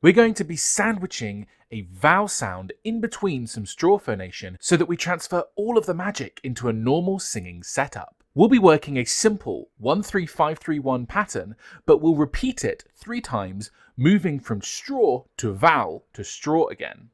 We're going to be sandwiching a vowel sound in between some straw phonation so that we transfer all of the magic into a normal singing setup. We'll be working a simple 1-3-5-3-1 pattern, but we'll repeat it 3 times, moving from straw to vowel to straw again.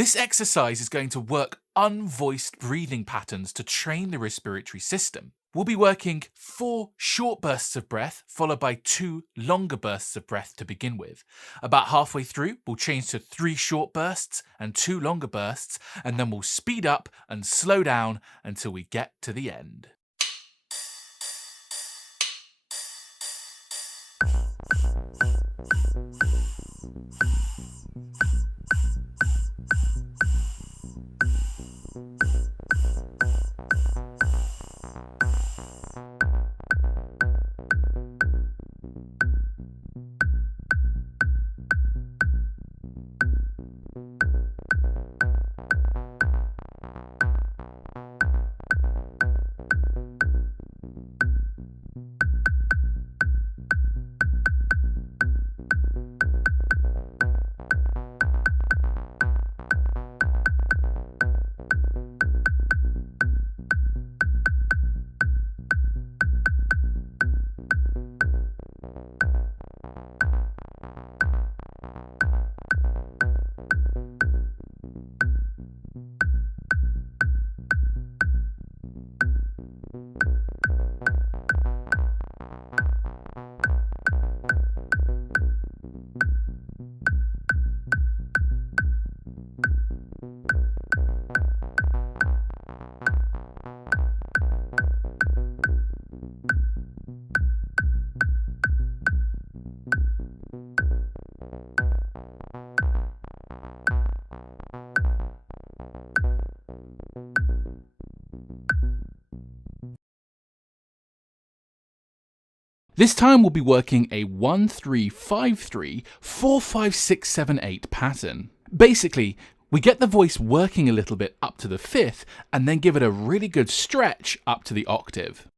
This exercise is going to work unvoiced breathing patterns to train the respiratory system. We'll be working 4 short bursts of breath, followed by 2 longer bursts of breath to begin with. About halfway through, we'll change to 3 short bursts and 2 longer bursts, and then we'll speed up and slow down until we get to the end. This time we'll be working a 1-3-5-3-4-5-6-7-8 pattern. Basically, we get the voice working a little bit up to the 5th and then give it a really good stretch up to the octave.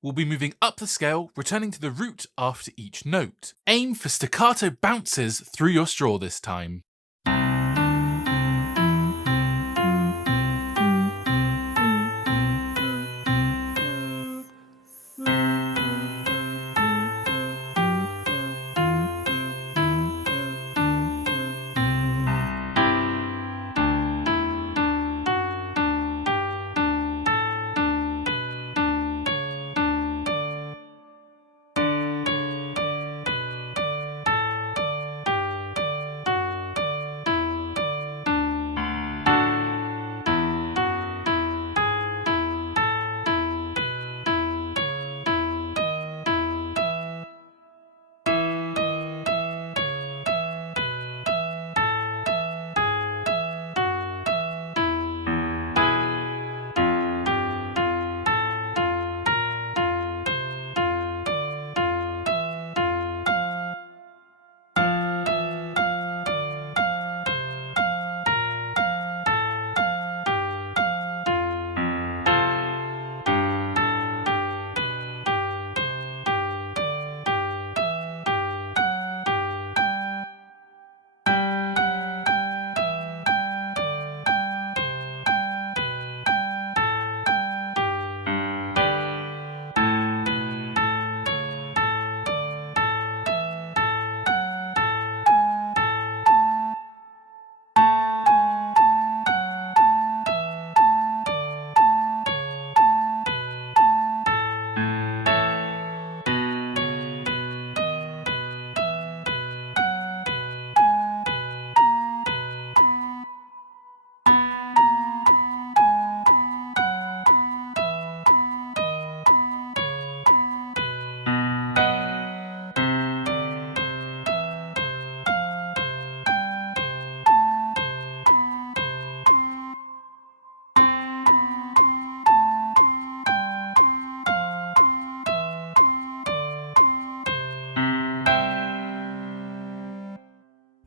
We'll be moving up the scale, returning to the root after each note. Aim for staccato bounces through your straw this time.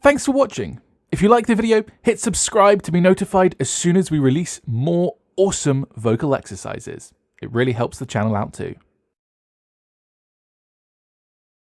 Thanks for watching. If you liked the video, hit subscribe to be notified as soon as we release more awesome vocal exercises. It really helps the channel out too.